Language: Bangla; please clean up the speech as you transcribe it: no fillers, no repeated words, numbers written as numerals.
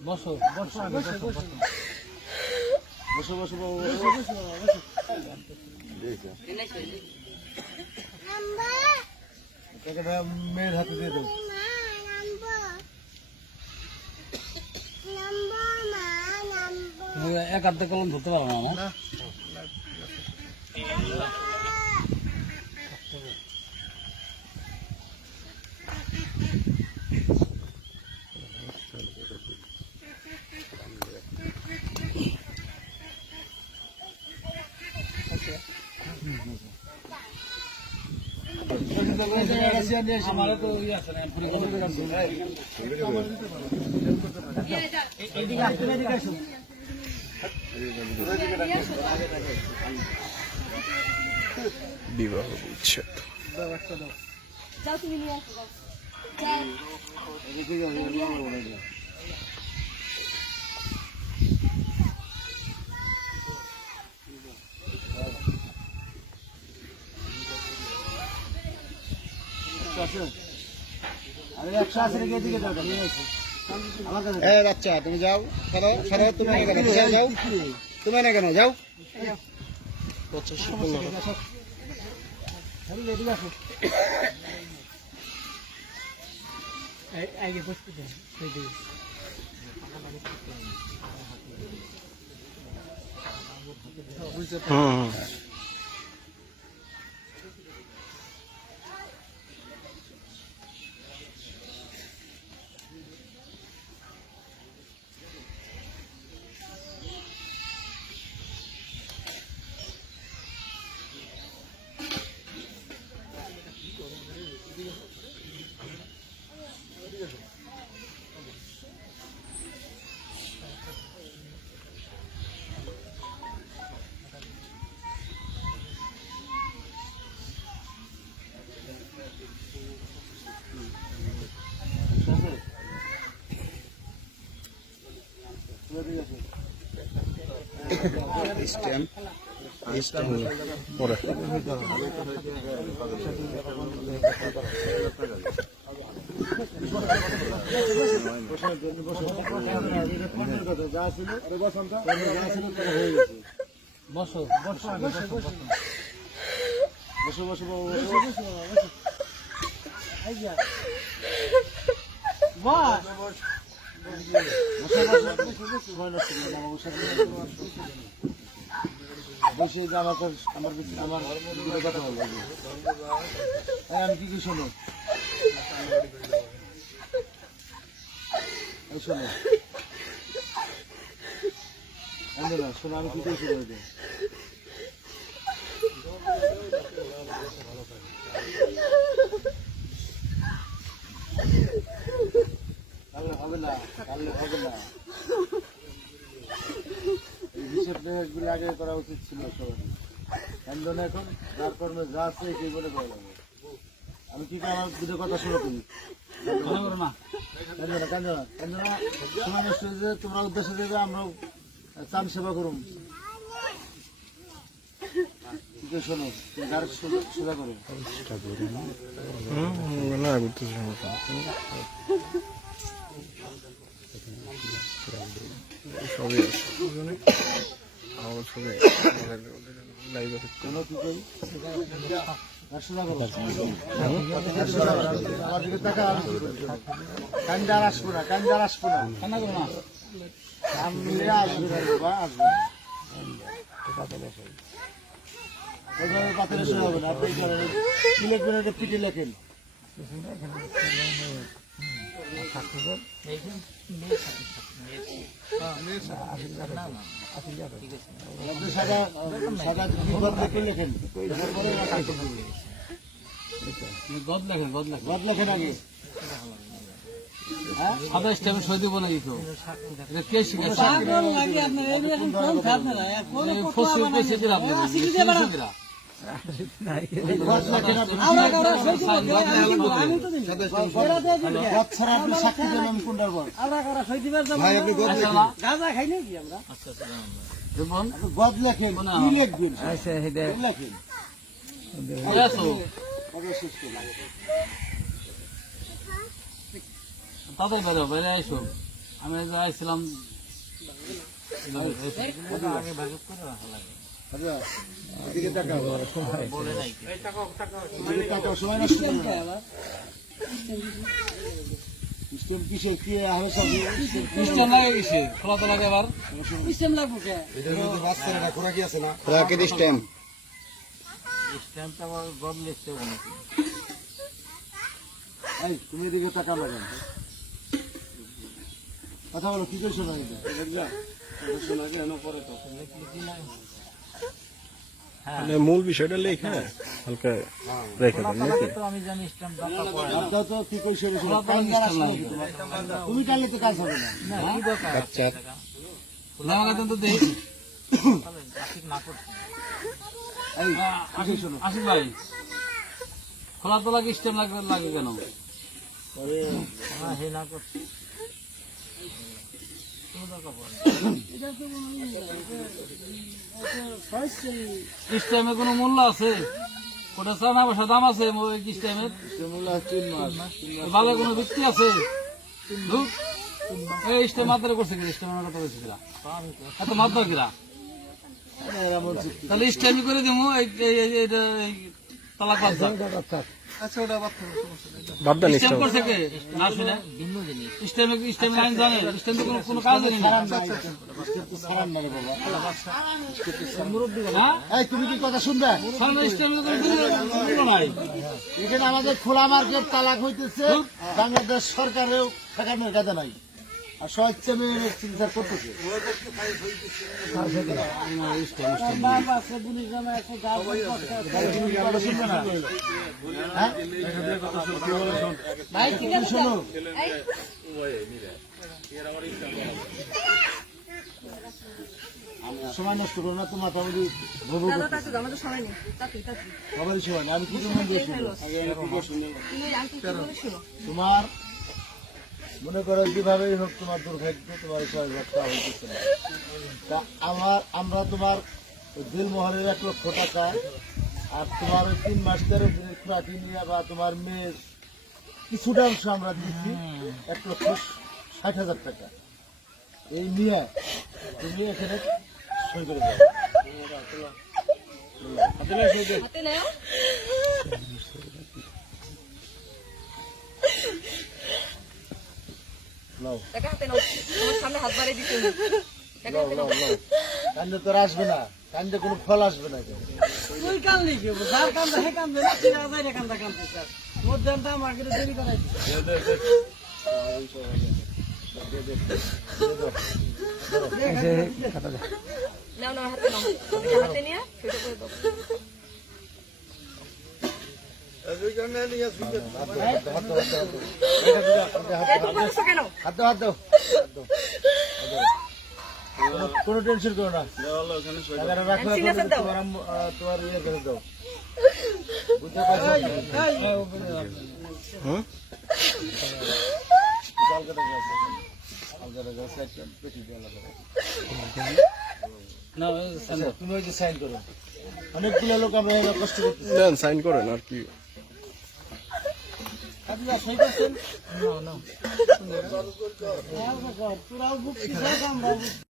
বসো বসো বসো বসো মেয়ের হাতে দিয়ে দেবো। এক হাতে কলম ধরতে পারবো না আমার। আমারও তো ইয়ে আছে না বিবাহ বিচ্ছেদ যাও তুমি নিয়ে আসো বাচ্চা তুমি যাও তুমি যাও তুমি না কেন যাও আগে বসতে দেন পরে বসো বসো বসো বসো বসে আমার কথা বলবো আমি কি শোনো শোনো শোনো আমি কি করেছি বলতে হবে না হবে না হিসেবগুলো আগে করা উচিত ছিল সবাই এখন যার কর্মে যা আছে সেই বলে করা যাবে আমি কি আমার দুটো কথা শুরু করি সময় নষ্ট হয়েছে তোমরা উদ্দেশ্য দেবে আমরাও চান সেবা করুন শোনো যার সেবা করো সবই আমার ছবি লাইভে কোনো কি করি কান্দার আসবো না কান্দার আসবো না কান্না করো না আসবে বাবা আসবে ওইভাবে পাথরে শুরু হবে না আপনি কি লিখবেন এটা পিঠে লেখেন সাদা সাদা লেখেন গদ লেখেন গদ লেখেন আগে সাদা স্টেপে সই দিব না দিত কে শিখেছে সাক্ষী দিলাম কোনটার পর গদ লেখেন কি লিখবেন লেখেন তাড়াতাড়ি বেরো বেড়ে আইসো আমি আইছিলাম আগে ভাগ করে রাখা লাগে আচ্ছা এদিকে তাকাও বলে নাই এদিকে তাকাও সময় নষ্ট করো না সিস্টেম কিসের কি আরো সব সিস্টেম লাগে গেছে খোলা তো লাগে আবার সিস্টেম লাগবো কে এটার মধ্যে বাচ্চারা না খোরাকি আছে না খোরাকি সিস্টেম স্ট্যাম্পটা আবার গদ লিখতে বলেছে এই তুমি এদিকে তাকাও না কেন? কথা বলো কি কইছো না এটা শোনা কেন পরে তো মানে মূল বিষয়টা লেখা হালকা রেখে দেন নাকি তো আমি জানি স্ট্যাম্পটা পড়ে আপনার তো কি কইছো তুমি কালে তো কাজ হবে না না কি দরকার আচ্ছা আমাকে তো দেই ঠিক না করছি এই কি কইছো না আসিফ ভাই খোলা তো লাগে স্ট্যাম্প লাগে কেন আরে হ্যাঁ হে না করছি স্ট্যাম্পে কোনো মূল্য আছে ওটা চানা পয়সা দাম আছে স্ট্যাম্পের সেমুলা 3 মাস ভালো কোনো ভিত্তি আছে ধুর, এই স্ট্যাম্প মাত্রা করছে কি স্ট্যাম্প কথা বলছে কিরা এত মাত্রা কিরা এমন চুক্তি তাহলে স্ট্যাম্প করে দিব এইটা তালাক বাচ্চা বাদ দেন স্ট্যাম্প করছে কে না শুনে স্ট্যাম্প লাইন জানে স্ট্যাম্পে কোনো কাজ জানি না সারান না রে বাবা হ্যাঁ এই তুমি কি কথা শুনবে সামনে স্ট্যাম্পে কোনো নাই এখানে আমাদের খোলা মার্কেট তালাক হইতেছে বাংলাদেশ সরকারেও ঠেকানোর কাজে নাই আর স্বেচ্ছা মেয়ে চিন্তা করতেছে তুমি কথা শুনবে না হ্যাঁ ভাই ঠিক আছে শোনো সময় নষ্ট করো না তোমার ফ্যামিলি ভোগ আমাদের সময় নেই তাড়াতাড়ি তাড়াতাড়ি সবারই সময় না আমি কি জন্য দিয়েছি তুমি আন্টি কি করে শোনো তোমার মনে করো যেভাবেই হোক তোমার দুর্ভাগ্য তোমার সহযোগিতা হইতেছে না তা আমরা তোমার দিলমোহরের 1 লক্ষ টাকা আর তোমার ওই 3 মাস 13 দিনের খুঁড়াটি নিয়ে বা তোমার মেয়ের কিছুটা অংশ আমরা দিচ্ছি 1,60,000 টাকা এই নিয়ে তুমি এখানে সই করে দাও হাতে নাও নাও টাকা হাতে নাও তোমার সামনে হাত বাড়িয়ে দিতে টাকা নাও হাতে নাও নাও নাও কান্দে তোর আসবে না কান্দে কোনো ফল আসবে না তুই কানলি কি যার কান্দা হে কান্দে না তুই আজাই রে কান্দা কান্দে স্যার মধ্যে মার্কেটে দেরি করাই নাও নাও হাতে নাও হাতে নিয়ে সেটা করে দাও কেন হাত দাও কোনো টেনশন করো না টাকাটা রাখো তোমার ইয়ে করে দাও বুঝতে পারছো হুম তুমি ওই যে সাইন করো অনেকগুলো লোক আমরা কষ্ট করতেছি দেন সাইন করেন আর কি আপনারা সই করছেন না না তোরাও বুক